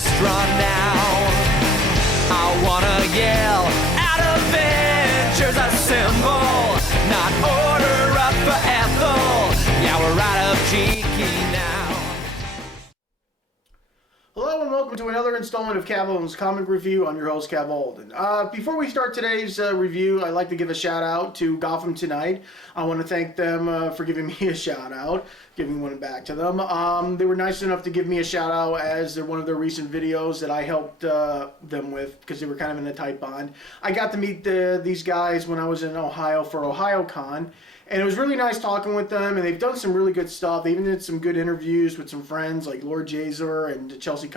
restaurant now. I wanna yell out Avengers assemble, not order up for Ethel. Yeah, we're out of cheeky now. Hello and welcome to another installment of Kavalden's Comic Review. I'm your host, Kavalden. Before we start today's review, I'd like to give a shout out to Gotham Tonight. I want to thank them for giving me a shout out, giving one back to them. They were nice enough to give me a shout out as one of their recent videos that I helped them with because they were kind of in a tight bond. I got to meet these guys when I was in Ohio for OhioCon. And it was really nice talking with them, and they've done some really good stuff. They even did some good interviews with some friends like Lord Jazer and Chelsea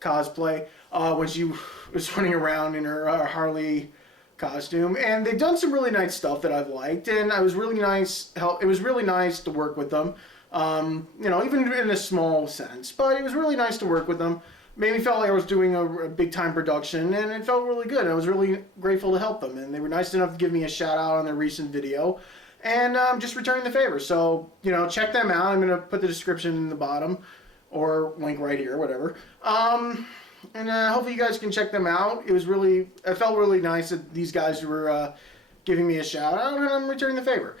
Cosplay when she was running around in her Harley costume. And they've done some really nice stuff that I've liked, and it was really nice. It was really nice to work with them, you know, even in a small sense. But it was really nice to work with them. Made me feel like I was doing a big-time production, and it felt really good. And I was really grateful to help them, and they were nice enough to give me a shout-out on their recent video. And just returning the favor. So, you know, check them out. I'm going to put the description in the bottom or link right here, whatever. And hopefully you guys can check them out. It felt really nice that these guys were giving me a shout out, and I'm returning the favor.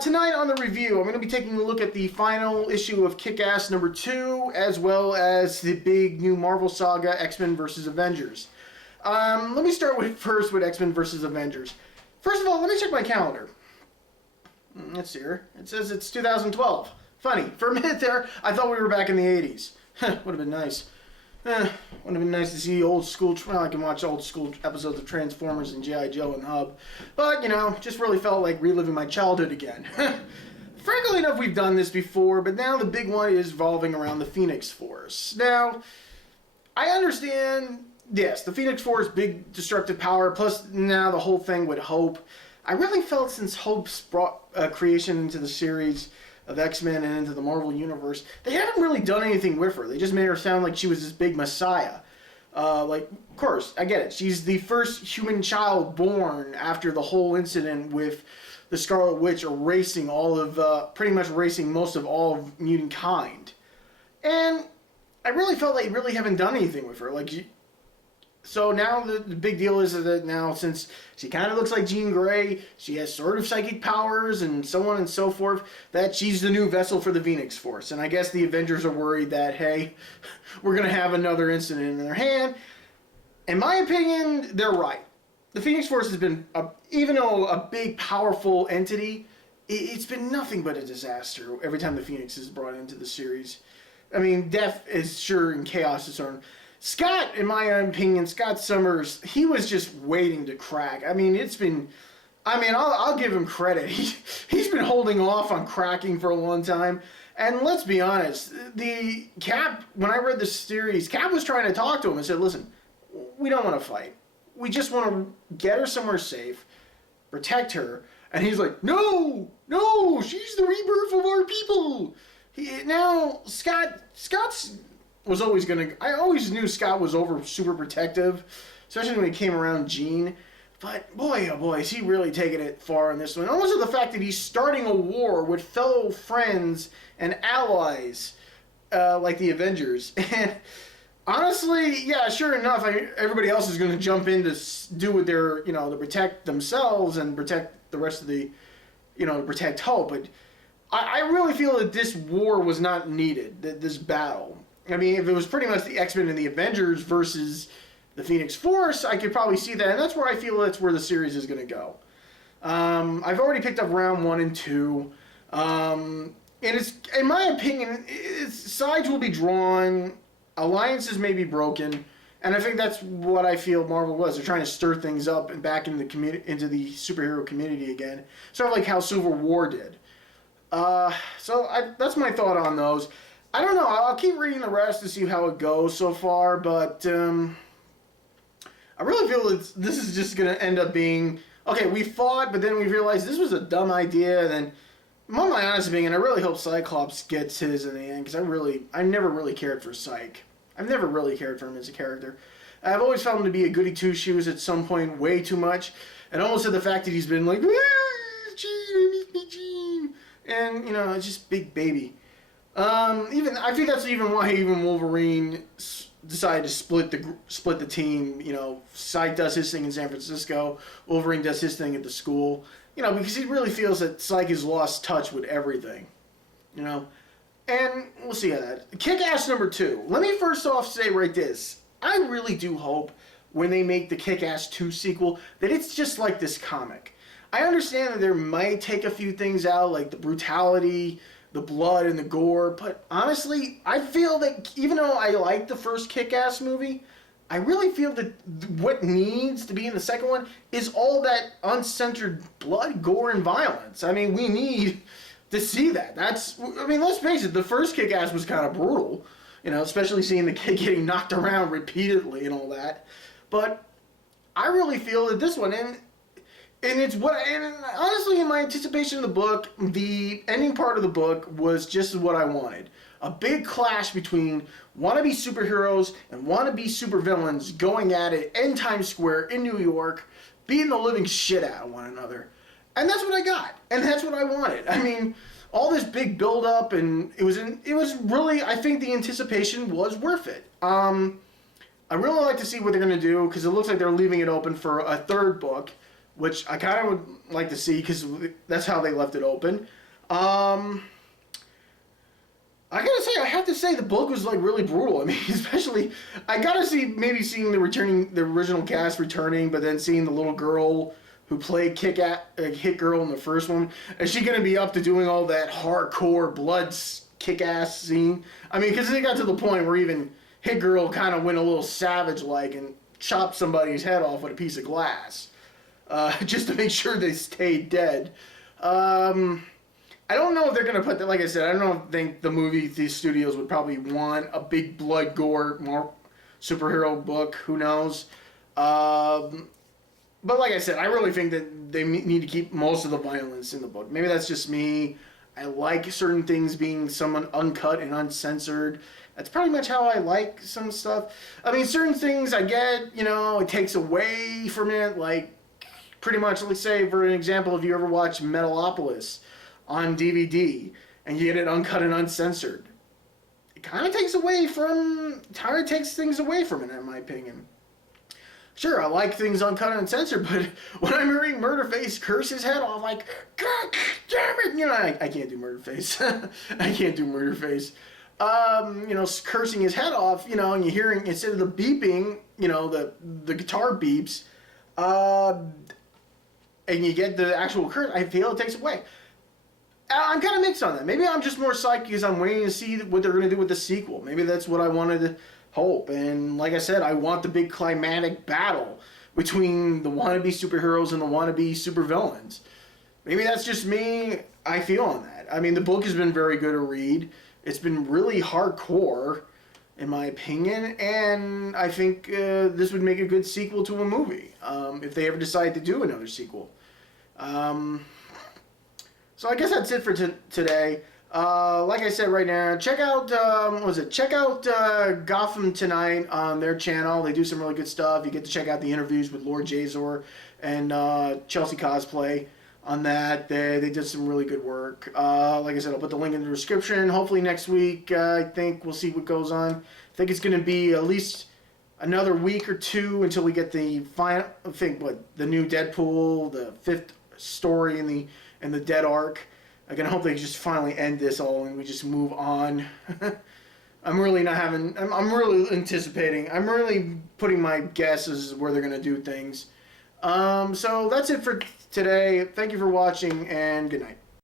Tonight on the review, I'm going to be taking a look at the final issue of Kick-Ass #2, as well as the big new Marvel saga, X-Men vs. Avengers. Let me start first with X-Men vs. Avengers. First of all, let me check my calendar. Let's see here. It says it's 2012. Funny. For a minute there, I thought we were back in the 80s. Would have been nice. Would have been nice to see old school... Well, I can watch old school episodes of Transformers and G.I. Joe and Hub. But, you know, just really felt like reliving my childhood again. Frankly enough, we've done this before, but now the big one is revolving around the Phoenix Force. Now, I understand, yes, the Phoenix Force, big destructive power, plus now the whole thing with Hope. I really felt since Hope's brought creation into the series of X-Men and into the Marvel Universe, they haven't really done anything with her. They just made her sound like she was this big messiah. Like, of course, I get it. She's the first human child born after the whole incident with the Scarlet Witch erasing pretty much erasing most of all of mutant kind. And I really felt like they really haven't done anything with her. Like, so now the big deal is that now, since she kind of looks like Jean Grey, she has sort of psychic powers and so on and so forth, that she's the new vessel for the Phoenix Force. And I guess the Avengers are worried that, hey, we're going to have another incident in their hand. In my opinion, they're right. The Phoenix Force has been, even though a big, powerful entity, it's been nothing but a disaster every time the Phoenix is brought into the series. I mean, death is sure and chaos is certain. Scott, in my opinion, Scott Summers, he was just waiting to crack. I mean, I'll give him credit. He's been holding off on cracking for a long time. And let's be honest, when I read the series, Cap was trying to talk to him and said, listen, we don't want to fight. We just want to get her somewhere safe, protect her. And he's like, no, she's the rebirth of our people. Scott's was always I always knew Scott was super protective, especially when he came around Jean. But boy, oh boy, is he really taking it far in this one. And also the fact that he's starting a war with fellow friends and allies like the Avengers. And honestly, yeah, sure enough, everybody else is going to jump in to do what they're, to protect themselves and protect the rest of the, to protect Hope. But I really feel that this war was not needed, this battle. I mean, if it was pretty much the X-Men and the Avengers versus the Phoenix Force, I could probably see that, and that's where that's where the series is going to go. I've already picked up round 1 and 2, and it's, in my opinion, sides will be drawn, alliances may be broken, and I think that's what I feel Marvel was. They're trying to stir things up and back into the superhero community again, sort of like how Civil War did. That's my thought on those. I don't know. I'll keep reading the rest to see how it goes so far, but I really feel this is just going to end up being, okay, we fought, but then we realized this was a dumb idea, and then, in my honest opinion, I really hope Cyclops gets his in the end, because I never really cared for Cyc. I've never really cared for him as a character. I've always found him to be a goody two-shoes at some point, way too much, and almost to the fact that he's been like, Gene, I miss me, Gene, and, it's just big baby. I think that's even why even Wolverine decided to split the team. You know, Psyche does his thing in San Francisco, Wolverine does his thing at the school. You know, because he really feels that Psyche has lost touch with everything. You know, and we'll see how that. Kick-Ass #2. Let me first off say right this. I really do hope when they make the Kick-Ass 2 sequel that it's just like this comic. I understand that there might take a few things out, like the brutality, the blood, and the gore, but honestly, I feel that even though I like the first Kick-Ass movie, I really feel that what needs to be in the second one is all that uncensored blood, gore, and violence. I mean, we need to see that. Let's face it, the first Kick-Ass was kind of brutal, you know, especially seeing the kid getting knocked around repeatedly and all that. But I really feel that this one, and honestly, in my anticipation of the book, the ending part of the book was just what I wanted. A big clash between wannabe superheroes and wannabe supervillains going at it in Times Square in New York, beating the living shit out of one another. And that's what I got. And that's what I wanted. I mean, all this big build-up, and it was really, I think the anticipation was worth it. I really like to see what they're going to do, because it looks like they're leaving it open for a third book, which I kind of would like to see, because that's how they left it open. I gotta say, I have to say the book was like really brutal. I mean, especially, I gotta see, maybe seeing the original cast returning, but then seeing the little girl who played Hit Girl in the first one. Is she gonna be up to doing all that hardcore blood kick-ass scene? I mean, because it got to the point where even Hit Girl kind of went a little savage-like and chopped somebody's head off with a piece of glass, just to make sure they stayed dead. I don't know if they're gonna put that. Like I said, I don't think these studios would probably want a big blood gore more superhero book. Who knows? But like I said, I really think that they need to keep most of the violence in the book. Maybe that's just me. I like certain things being somewhat uncut and uncensored. That's pretty much how I like some stuff. I mean, certain things I get, you know, it takes away from it. Like, pretty much, let's say, for an example, if you ever watch Metalopolis on DVD and you get it uncut and uncensored, it kind of takes things away from it, in my opinion. Sure, I like things uncut and uncensored, but when I'm hearing Murderface curse his head off, like, God damn it, you know, I can't do Murderface. I can't do Murderface. You know, cursing his head off, you know, and you're hearing, instead of the beeping, you know, the guitar beeps, and you get the actual curse, I feel it takes away. I'm kind of mixed on that. Maybe I'm just more psyched because I'm waiting to see what they're going to do with the sequel. Maybe that's what I wanted to hope. And like I said, I want the big climatic battle between the wannabe superheroes and the wannabe supervillains. Maybe that's just me. I feel on that. I mean, the book has been very good to read. It's been really hardcore, in my opinion. And I think this would make a good sequel to a movie, if they ever decide to do another sequel. So I guess that's it for today. Like I said right now, check out Gotham Tonight on their channel. They do some really good stuff. You get to check out the interviews with Lord Jazor and Chelsea Cosplay on that. They did some really good work. Like I said, I'll put the link in the description. Hopefully next week, I think we'll see what goes on. I think it's going to be at least another week or two until we get the the new Deadpool, the 5th story in the Dead Arc. I can hope they just finally end this all and we just move on. I'm really anticipating. I'm really putting my guesses where they're going to do things. So that's it for today. Thank you for watching, and good night.